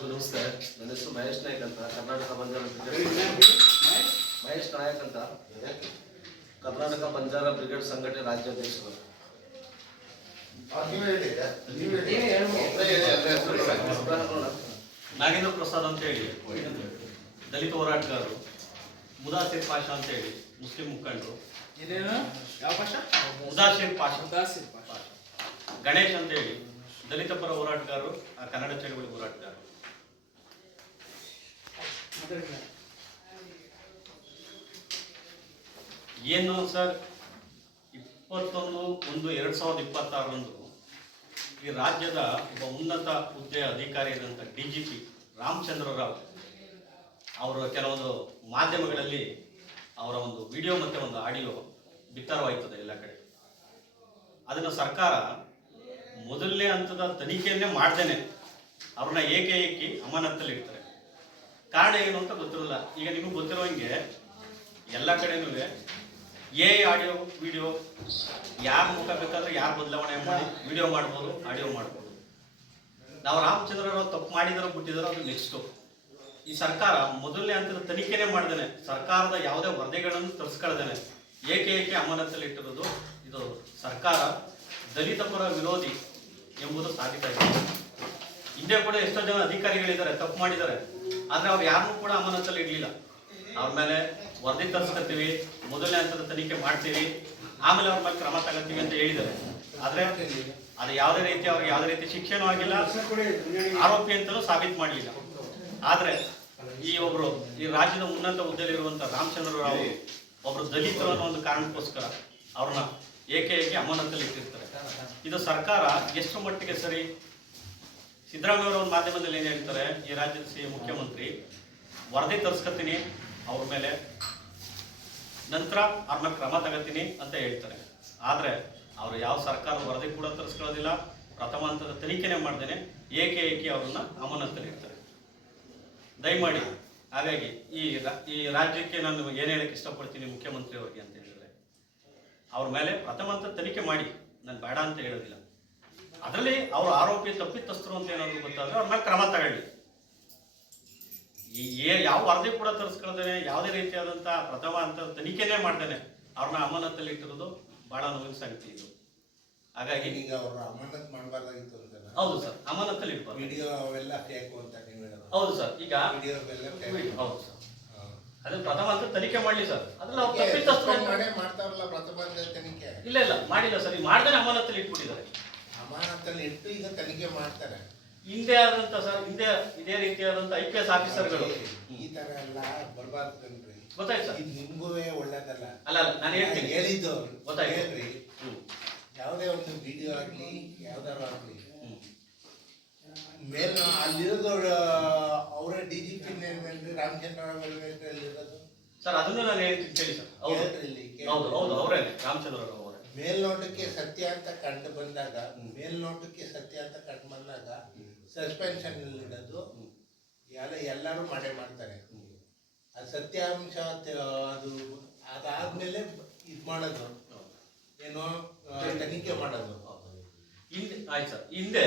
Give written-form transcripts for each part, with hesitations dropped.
ಎಲ್ಲರಿಗೂ ನಮಸ್ಕಾರ. ನನ್ನ ಹೆಸರು ಮಹೇಶ್ ನಾಯಕ್ ಅಂತ, ಕರ್ನಾಟಕ ಬಂಜಾರ ಮಹೇಶ್ ನಾಯಕ್ ಅಂತ, ಕರ್ನಾಟಕ ಬಂಜಾರ ಬ್ರಿಗೇಡ್ ಸಂಘಟನೆ ರಾಜ್ಯಾಧ್ಯಕ್ಷರು. ನಾಗೇಂದ್ರ ಪ್ರಸಾದ್ ಅಂತ ಹೇಳಿ ದಲಿತ ಹೋರಾಟಗಾರರು, ಮುದಾಸಿರ್ ಪಾಷಾ ಅಂತ ಹೇಳಿ ಮುಸ್ಲಿಂ ಮುಖಂಡರು, ಮುದಾಸಿರ್ ಪಾಷಾ, ಗಣೇಶ್ ಅಂತ ಹೇಳಿ ದಲಿತ ಪರ ಹೋರಾಟಗಾರರು, ಕನ್ನಡ ಚಳವಳಿ ಹೋರಾಟಗಾರರು. ಏನು ಸರ್, 21/1/2026 ಈ ರಾಜ್ಯದ ಒಬ್ಬ ಉನ್ನತ ಹುದ್ದೆಯ ಅಧಿಕಾರಿ ಇದ್ದಂಥ DGP ರಾಮಚಂದ್ರ ರಾವ್ ಅವರ ಕೆಲವೊಂದು ಮಾಧ್ಯಮಗಳಲ್ಲಿ ಅವರ ಒಂದು ವಿಡಿಯೋ ಮತ್ತು ಒಂದು ಆಡಿಯೋ ಬಿತ್ತರವಾಯ್ತದೆ ಎಲ್ಲ ಕಡೆ. ಅದನ್ನು ಸರ್ಕಾರ ಮೊದಲನೇ ಹಂತದ ತನಿಖೆಯನ್ನೇ ಮಾಡ್ದೇನೆ ಅವ್ರನ್ನ ಏಕಿ ಅಮಾನತ್ತಲ್ಲಿ ಇಡ್ತಾರೆ. ಕಾರಣ ಏನು ಅಂತ ಗೊತ್ತಿರಲ್ಲ. ಈಗ ನಿಮಗೆ ಗೊತ್ತಿರೋಂಗೆ ಎಲ್ಲ ಕಡೆನೂ ಆಡಿಯೋ ವಿಡಿಯೋ ಯಾರ ಮುಖ ಬೇಕಾದ್ರೆ ಯಾರು ಬದಲಾವಣೆ ಮಾಡಿ ವಿಡಿಯೋ ಮಾಡ್ಬೋದು, ಆಡಿಯೋ ಮಾಡ್ಬೋದು. ನಾವು ರಾಮಚಂದ್ರರಾವ್ ತಪ್ಪು ಮಾಡಿದಾರೋ ಬಿಟ್ಟಿದಾರೋ ಅದು ನೆಕ್ಸ್ಟು. ಈ ಸರ್ಕಾರ ಮೊದಲನೇ ಹಂತದ ತನಿಖೆನೇ ಮಾಡ್ದೇನೆ, ಸರ್ಕಾರದ ಯಾವುದೇ ವರದಿಗಳನ್ನು ತರಿಸ್ಕೊಳ್ದೇನೆ ಏಕೆ ಅಮಾನತ್ತಲ್ಲಿ ಇಟ್ಟಿರೋದು ಇದು ಸರ್ಕಾರ ದಲಿತ ಪರ ವಿರೋಧಿ ಎಂಬುದು ಸಾಬೀತಾಗಿದೆ. ಹಿಂದೆ ಕೂಡ ಎಷ್ಟೋ ಜನ ಅಧಿಕಾರಿಗಳಿದ್ದಾರೆ ತಪ್ಪು ಮಾಡಿದ್ದಾರೆ, ಆದರೆ ಅವ್ರು ಯಾರನ್ನೂ ಕೂಡ ಅಮಾನತ್ತಲ್ಲಿ ಇಡಲಿಲ್ಲ. ಅವ್ರ ಮೇಲೆ ವರದಿ ತರಿಸ್ಕೊತೀವಿ, ಮೊದಲನೇ ಹಂತದ ತನಿಖೆ ಮಾಡ್ತೀವಿ, ಆಮೇಲೆ ಅವ್ರ ಮೇಲೆ ಕ್ರಮ ತಗೋತೀವಿ ಅಂತ ಹೇಳಿದ್ದಾರೆ. ಆದರೆ ಅದು ಯಾವುದೇ ರೀತಿ ಅವ್ರಿಗೆ ಯಾವುದೇ ರೀತಿ ಶಿಕ್ಷೆನೂ ಆಗಿಲ್ಲ, ಆರೋಪಿ ಅಂತಲೂ ಸಾಬೀತು ಮಾಡಲಿಲ್ಲ. ಆದರೆ ಈ ರಾಜ್ಯದ ಉನ್ನತ ಹುದ್ದೆಯಲ್ಲಿರುವಂಥ ರಾಮಚಂದ್ರ ರಾವ್ ಒಬ್ಬರು ದಲಿತರು ಅನ್ನೋ ಒಂದು ಕಾರಣಕ್ಕೋಸ್ಕರ ಅವ್ರನ್ನ ಏಕೆ ಅಮಾನತ್ತಲ್ಲಿ ಇಟ್ಟಿರ್ತಾರೆ. ಇದು ಸರ್ಕಾರ ಎಷ್ಟು ಮಟ್ಟಿಗೆ ಸರಿ? ಸಿದ್ದರಾಮಯ್ಯ ಒಂದು ಮಾಧ್ಯಮದಲ್ಲಿ ಏನು ಹೇಳ್ತಾರೆ, ಈ ರಾಜ್ಯದ ಮುಖ್ಯಮಂತ್ರಿ ವರದಿ ತರಿಸ್ಕೊತೀನಿ ಅವ್ರ ಮೇಲೆ, ನಂತರ ಅವ್ರ ಮೇಲೆ ಕ್ರಮ ತಗೋತೀನಿ ಅಂತ ಹೇಳ್ತಾರೆ. ಆದರೆ ಅವರು ಯಾವ ಸರ್ಕಾರದ ವರದಿ ಕೂಡ ತರಿಸ್ಕೊಳ್ಳೋದಿಲ್ಲ, ಪ್ರಥಮ ಹಂತದ ತನಿಖೆನೇ ಮಾಡ್ದೇನೆ ಏಕೆ ಅವ್ರನ್ನ ಅಮಾನತ್ತಲ್ಲಿ ಇರ್ತಾರೆ. ದಯಮಾಡಿ ಹಾಗಾಗಿ ಈ ರಾಜ್ಯಕ್ಕೆ ನಾನು ಏನು ಹೇಳಕ್ಕೆ ಇಷ್ಟಪಡ್ತೀನಿ ಮುಖ್ಯಮಂತ್ರಿ ಅವರಿಗೆ ಅಂತ ಹೇಳಿದ್ರೆ, ಅವ್ರ ಮೇಲೆ ಪ್ರಥಮ ಹಂತದ ತನಿಖೆ ಮಾಡಿ, ನಾನು ಬೇಡ ಅಂತ ಹೇಳೋದಿಲ್ಲ. ಅದರಲ್ಲಿ ಅವ್ರ ಆರೋಪಿ ತಪ್ಪಿತಸ್ಥರು ಅಂತ ಏನಾದ್ರು ಗೊತ್ತಾದ್ರೆ ಅವ್ರ ಮೇಲೆ ಕ್ರಮ ತಗೊಳ್ಳಿ. ಯಾವ ವರದಿ ಕೂಡ ತರಿಸ್ಕೊಳ್ದೇನೆ ಯಾವುದೇ ರೀತಿಯಾದಂಥ ಪ್ರಥಮ ಹಂತದ ತನಿಖೆನೇ ಮಾಡ್ದೇನೆ ಅವ್ರನ್ನ ಅಮಾನತ್ತಲ್ಲಿ ಇಟ್ಟಿರೋದು ಬಹಳ ನೋವಿನ ಸಂಗತಿ ಇದು. ಹಾಗಾಗಿ ಈಗ ಅವರು ಅಮಾನತ್ ಮಾಡಬಾರ್ದಾಗಿತ್ತು ಅಂತ. ಹೌದು ಸರ್, ಅಮಾನತ್ತಲ್ಲಿ ಇಟ್ಬಾರ್ದು. ವಿಡಿಯೋ ಅವೆಲ್ಲ ಫೇಕ್ ಅಂತ ನೀವು ಹೇಳೋದು. ಹೌದು ಸರ್, ಈಗ ವಿಡಿಯೋ ಅವೆಲ್ಲ ಫೇಕ್. ಹೌದು ಸರ್, ಅದನ್ನ ಪ್ರಥಮ ಹಂತದ ತನಿಖೆ ಮಾಡಲಿ ಸರ್. ಅದ್ರಲ್ಲಿ ಅವ್ರು ತಪ್ಪಿತಸ್ಥರು ಮಾಡ್ತಾರಲ್ಲ ಪ್ರಥಮ ಹಂತದ ತನಿಖೆ. ಇಲ್ಲ ಮಾಡಿಲ್ಲ ಸರ್, ಈಗ ಮಾಡ್ದೇನೆ ಅಮಾನತ್ತಲ್ಲಿ ಇಟ್ಬಿಟ್ಟಿದ್ದಾರೆ. ಅಮಾನತ್ತಲ್ಲಿ ಇಟ್ಟು ಈಗ ತನಿಖೆ ಮಾಡ್ತಾರೆ. ಹಿಂದೆ ಆದಂತ ಸರ್, ಹಿಂದೆ ಇದೇ ರೀತಿಯಾದಂತ IPS ಆಫೀಸರ್ಗಳು ಈ ತರ ಎಲ್ಲ ಬರಬಾರ್ದು ಕಣ್ರಿ. ಗೊತ್ತಾಯ್ತು ಸರ್, ಇದು ನಿಮ್ಗೂ ಒಳ್ಳೇದಲ್ಲ. ಅಲ್ಲ ನಾನು ಹೇಳ್ತೀನಿ, ಹೇಳಿದ್ದು ಗೊತ್ತಾಯ್ತು ಹೇಳ್ರಿ. ಯಾವುದೇ ಒಂದು ವಿಡಿಯೋ ಆಗ್ಲಿ ಯಾವ್ದಾರು ಆಗ್ಲಿ ಮೇಲ್ ಅಲ್ಲಿರೋದು ಅವರೇ DGP ರಾಮಚಂದ್ರ ಅಲ್ಲಿರೋದು ಸರ್. ಅದನ್ನು ನಾನು ಹೇಳ್ತೀನಿ ಕೇಳಿ ಸರ್. ಹೌದು ಅವರೇ ರಾಮಚಂದ್ರ ಅವರೇ. ಮೇಲ್ನೋಟಕ್ಕೆ ಸತ್ಯ ಅಂತ ಕಂಡು ಬಂದಾಗ ಸಸ್ಪೆನ್ಷನ್ ಇಡೋದು ಎಲ್ಲರೂ ಮಾಡ್ತಾರೆ. ಅದು ಸತ್ಯಾಂಶ ಅದು ಅದಾದ್ಮೇಲೆ ಇದು ಮಾಡೋದು ಏನೋ ತನಿಖೆ ಮಾಡೋದು. ಆಯ್ತು ಸರ್, ಹಿಂದೆ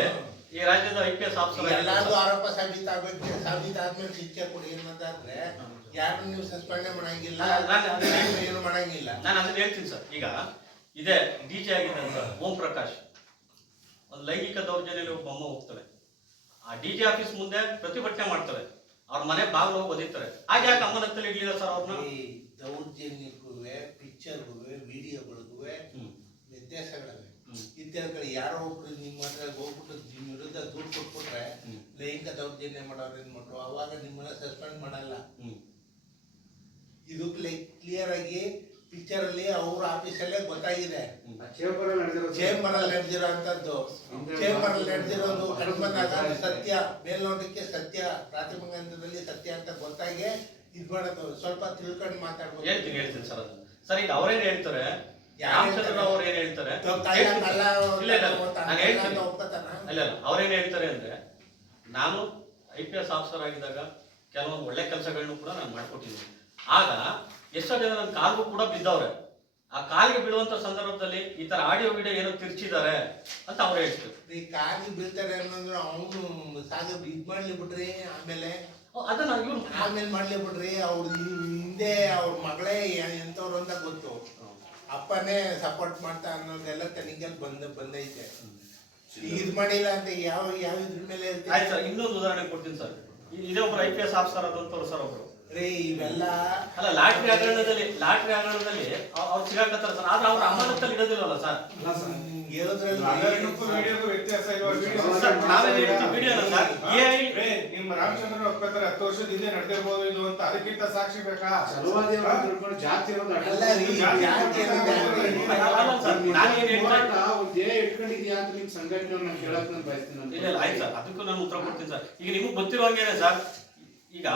ಈ ರಾಜ್ಯದ IPS ಆಫೀಸರ್ ಎಲ್ಲಾರ್ದು ಆರೋಪ ಸಾಬೀತಾದ್ಮೇಲೆ ಶಿಕ್ಷೆ ಕೊಡಿ ಅನ್ನೋದಾದ್ರೆ ಯಾರು ನೀವು ಸಸ್ಪೆಂಡ್ ಮಾಡಂಗಿಲ್ಲ, ಏನು ಮಾಡಂಗಿಲ್ಲ. ನಾನು ಅದನ್ನ ಹೇಳ್ತೀನಿ ಸರ್. ಈಗ ಇದೇ DJ ಆಗಿದ್ದಂತ ಓಂ ಪ್ರಕಾಶ್ ಒಂದು ಲೈಂಗಿಕ ದೌರ್ಜನ್ಯದಲ್ಲಿ ಒಬ್ಬ ಅಮ್ಮ ಹೋಗ್ತಾರೆ, ಆ DJ ಆಫೀಸ್ ಮುಂದೆ ಪ್ರತಿಭಟನೆ ಮಾಡ್ತಾರೆ, ಅವ್ರ ಮನೆ ಬಾಗಿಲು ಹೋಗಿ ಒದಿತಾರೆ. ಹಾಗೆ ಯಾಕೆ ಅಮ್ಮನತ್ತಲ್ಲಿ ಇಡ್ಲಿಲ್ಲ ಸರ್ ಅವ್ರನ್ನ? ದೌರ್ಜನ್ಯಕ್ಕೂ ಪಿಕ್ಚರ್ಗೂ ವಿಡಿಯೋಗಳಿಗೂ ವ್ಯತ್ಯಾಸಗಳಿವೆ. ಇತ್ಯಾದಿಗಳು ಯಾರೋ ಒಬ್ರು ನಿಮ್ಮ ಹತ್ರ ಹೋಗ್ಬಿಟ್ಟು ನಿಮ್ಮ ವಿರುದ್ಧ ದೂರು ಕೊಟ್ಬಿಟ್ರೆ ಲೈಂಗಿಕ ದೌರ್ಜನ್ಯ ಮಾಡೋರು ಏನ್ ಮಾಡ್ರು, ಅವಾಗ ನಿಮ್ಮನ್ನ ಸಸ್ಪೆಂಡ್ ಮಾಡಲ್ಲ. ಇದು ಕ್ಲಿಯರ್ ಆಗಿ ಪಿಕ್ಚರ್ ಅಲ್ಲಿ ಅವ್ರ ಆಫೀಸಲ್ಲೇ ಗೊತ್ತಾಗಿದೆ. ಚೇಂಬರ್ ಅಲ್ಲಿ ನಡೆದಿರೋಂಥದ್ದು, ಚೇಂಬರ್ ಅಲ್ಲಿ ನಡೆದಿರೋದು ಕಂಡು ಬಂದಾಗ ಸತ್ಯ, ಮೇಲ್ನೋಟಕ್ಕೆ ಸತ್ಯ, ಪ್ರಾಥಮಿಕ ಹಂತದಲ್ಲಿ ಸತ್ಯ ಅಂತ ಗೊತ್ತಾಗಿ ಇದ್ ಮಾಡೋದು. ಸ್ವಲ್ಪ ತಿಳ್ಕೊಂಡು ಮಾತಾಡ್ಬೋದು. ಹೇಳ್ತೀನಿ ಸರ್. ಅದು ಸರ್, ಈಗ ಅವ್ರೇನ್ ಹೇಳ್ತಾರೆ, ರಾಮಚಂದ್ರ ಅವ್ರು ಏನ್ ಹೇಳ್ತಾರೆ, ಅವ್ರೇನ್ ಹೇಳ್ತಾರೆ ಅಂದ್ರೆ, ನಾನು IPS ಆಫೀಸರ್ ಆಗಿದ್ದಾಗ ಕೆಲವೊಂದು ಒಳ್ಳೆ ಕೆಲಸಗಳನ್ನು ಕೂಡ ನಾನು ಮಾಡ್ಕೊಟ್ಟಿದ್ದೀನಿ. ಆಗ ಎಷ್ಟೋ ಜನ ನನ್ನ ಕಾಲ್ಗೂ ಕೂಡ ಬಿದ್ದವ್ರೆ. ಆ ಕಾಲಿಗೆ ಬೀಳುವಂತ ಸಂದರ್ಭದಲ್ಲಿ ಈ ತರ ಆಡಿಯೋ ವಿಡಿಯೋ ಏನೋ ತಿರ್ಚಿದ್ದಾರೆ ಅಂತ ಅವ್ರು ಹೇಳ್ತಾರೆ. ಈ ಕಾಲಿಗೆ ಬೀಳ್ತಾರೆ ಅನ್ನೋದ್ರೆ ಅವನು ಸಾಗ ಇದ್ ಮಾಡ್ಲಿ ಬಿಡ್ರಿ, ಆಮೇಲೆ ಅದನ್ನ ಇವ್ರು ಆಮೇಲೆ ಮಾಡ್ಲಿ ಬಿಡ್ರಿ. ಅವ್ರ ಹಿಂದೆ ಅವ್ರ ಮಗಳೇ ಎಂತವ್ರು ಅಂತ ಗೊತ್ತು, ಅಪ್ಪನೇ ಸಪೋರ್ಟ್ ಮಾಡ್ತಾ ಅನ್ನೋದೆಲ್ಲ ತನಿಖೆಯಲ್ಲಿ ಬಂದೈತೆ. ಇದ್ ಮಾಡಿಲ್ಲ ಅಂತ ಯಾವ ಯಾವ ಇದ್ರ ಮೇಲೆ ಆಯ್ತು ಸರ್, ಇನ್ನೊಂದು ಉದಾಹರಣೆ ಕೊಡ್ತೀನಿ ಸರ್. ಇದೇ ಒಬ್ರು IPS ಆಫೀಸರ್ ಆದಂತವ್ರು ಸರ್ ಒಬ್ರು. ಇವೆಲ್ಲ ಅಲ್ಲ ಲಾಟ್ರಿ ಹಗರಣದಲ್ಲಿ ಅವ್ರು ಸಿಗಾಕತ್ತಾರೆ ಸರ್. ಆದ್ರೆ ಅವ್ರ ಅಮಾನತಲ್ಲಿ ಇರೋದಿಲ್ಲವಲ್ಲ ಸರ್. ನಾವೇ ಹೇಳ್ತೀವಿ ವಿಡಿಯೋನ ಸರ್. ನಿಮ್ಮ ರಾಮಚಂದ್ರ ಒಪ್ಕೋತಾರೆ 10 ವರ್ಷದ ಹಿಂದೆ ನಡೆದಿರ್ಬೋದು ಇದು ಅಂತ, ಅದಕ್ಕಿಂತ ಸಾಕ್ಷಿ ಬೇಕಾ? ಜಾತಿ ಅದಕ್ಕೂ ನಾನು ಉತ್ತರ ಕೊಡ್ತೀನಿ ಸರ್. ಈಗ ನಿಮಗೆ ಗೊತ್ತಿರುವಂಗೇನೆ ಸರ್, ಈಗ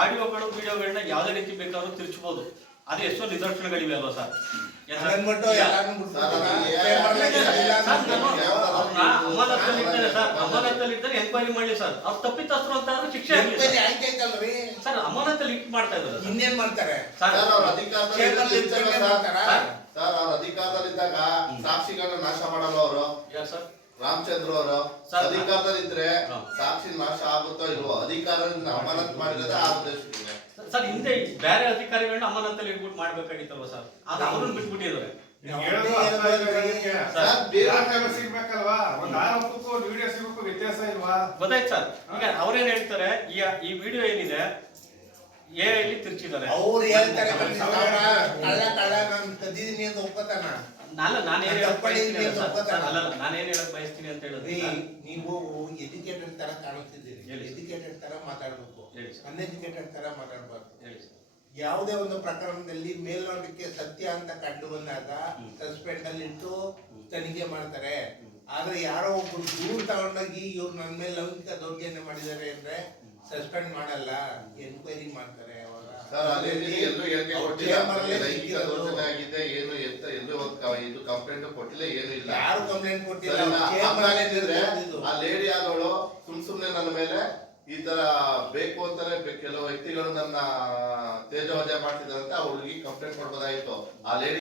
ಆಡಿಯೋಗಳು ವಿಡಿಯೋಗಳನ್ನ ಯಾವ್ದೇ ರೀತಿ ಬೇಕಾದ್ರೂ ತಿರ್ಚಬಹುದು. ಅದು ಎಷ್ಟೋ ನಿದರ್ಶನಗಳಿವೆ ಅಲ್ವಾ ಸರ್? ಅಮಾನತಲ್ಲಿದ್ದರೆ ಎನ್ಕ್ವೈರಿ ಮಾಡ್ಲಿ ಸರ್. ಅವ್ರು ತಪ್ಪಿತಸ್ಥರು ಅಂತ ಆದ್ರೂ ಶಿಕ್ಷೆ ಸರ್. ಅಮಾನತಲ್ಲಿ ಇಟ್ಟು ಮಾಡ್ತಾ ಇದ್ದಾರೆ. ಇನ್ನೇನ್ ಮಾಡ್ತಾರೆ ಸರ್? ಅವ್ರ ಅಧಿಕಾರದಲ್ಲಿದ್ದಾಗ ಸಾಕ್ಷಿಗಳನ್ನ ನಾಶ ಮಾಡಲ್ಲ ಅವರು. ಯಾರು ಸರ್? ರಾಮಚಂದ್ರ ಅವರು ಅಧಿಕಾರದಲ್ಲಿದ್ರೆ ಸಾಕ್ಷಿ ನಾಶ ಆಗುತ್ತೋ ಇಲ್ವೋ? ಅಧಿಕಾರದಿಂದ ಅಮಾನತ್ ಮಾಡಿರೋದೇ ಆ ಉದ್ದೇಶಕ್ಕೆ ಸರ್. ಹಿಂದೆ ಬೇರೆ ಅಧಿಕಾರಿಗಳನ್ನ ಅಮಾನತಲ್ಲಿ ಇಟ್ಬಿಟ್ಟು ಮಾಡ್ಬೇಕಾಗಿತ್ತಲ್ವ ಸರ್? ಅದು ಅವರನ್ನು ಬಿಟ್ಬಿಟ್ಟಿದ್ದಾರೆ. ಸಿಗ್ಬೇಕಲ್ವಾ? ಒಂದ್ ಆರೋಪಕ್ಕೂ ಒಂದು ವಿಡಿಯೋ ಸಿಗಕ್ಕೂ ವ್ಯತ್ಯಾಸ ಇಲ್ವಾ? ಗೊತ್ತಾಯ್ತು ಸರ್. ಈಗ ಅವ್ರೇನ್ ಹೇಳ್ತಾರೆ, ಈ ವಿಡಿಯೋ ಏನಿದೆ AI ತಿರ್ಚಿದ್ದಾರೆ. ಅವ್ರು ಹೇಳ್ತಾರೆ ಕಳ್ಳ ನಾನು ಕದ್ದಿದ್ದೀನಿ ಅಂತ ಒಪ್ಕೋತಾನ. ನಾನೇನ್ ಹೇಳಕ್ ಬಯಸ್ತೀನಿ ಅಂತ ಹೇಳಿದ್ರಿ, ನೀವು ಎಜುಕೇಟೆಡ್ ತರ ಕಾಣಿಸ್ತಿದ್ದೀರಿ, ಎಜುಕೇಟೆಡ್ ತರ ಮಾತಾಡ್ಬೇಕು, ಅನ್ಎಜುಕೇಟೆಡ್ ತರ ಮಾತಾಡ್ಬಾರ್ದು. ಯಾವುದೇ ಒಂದು ಪ್ರಕರಣದಲ್ಲಿ ಮೇಲ್ನೋಟಕ್ಕೆ ಸತ್ಯ ಅಂತ ಕಂಡು ಬಂದಾಗ ಸಸ್ಪೆಂಡ್ ಅಲ್ಲಿ ಇಟ್ಟು ತನಿಖೆ ಮಾಡ್ತಾರೆ. ಆದ್ರೆ ಯಾರೋ ಒಬ್ರು ದೂರ ತಗೊಂಡೋಗಿ ಇವ್ರು ನನ್ನ ಮೇಲೆ ಲೈಂಗಿಕ ದೌರ್ಜನ್ಯ ಮಾಡಿದ್ದಾರೆ ಅಂದ್ರೆ ಸಸ್ಪೆಂಡ್ ಮಾಡಲ್ಲ, ಎನ್ಕ್ವೈರಿ ಮಾಡ್ತಾರೆ. ಯಾರು ಕಂಪ್ಲೇಂಟ್ ಕೊಟ್ಟಿಲ್ಲ. ಆ ಲೇಡಿ ಆದವಳು ಸುಮ್ನೆ ನನ್ನ ಮೇಲೆ ಈ ತರ ಬೇಕು ಅಂತಾನೆ ಕೆಲವು ವ್ಯಕ್ತಿಗಳು ನನ್ನ ತೇಜೋವಧೆ ಮಾಡ್ತಿದ್ರಂತೆ. ಆ ಹುಡುಗಿ ಕಂಪ್ಲೇಂಟ್ ಕೊಡ್ಬೋದಾಗಿತ್ತು. ಆ ಲೇಡಿ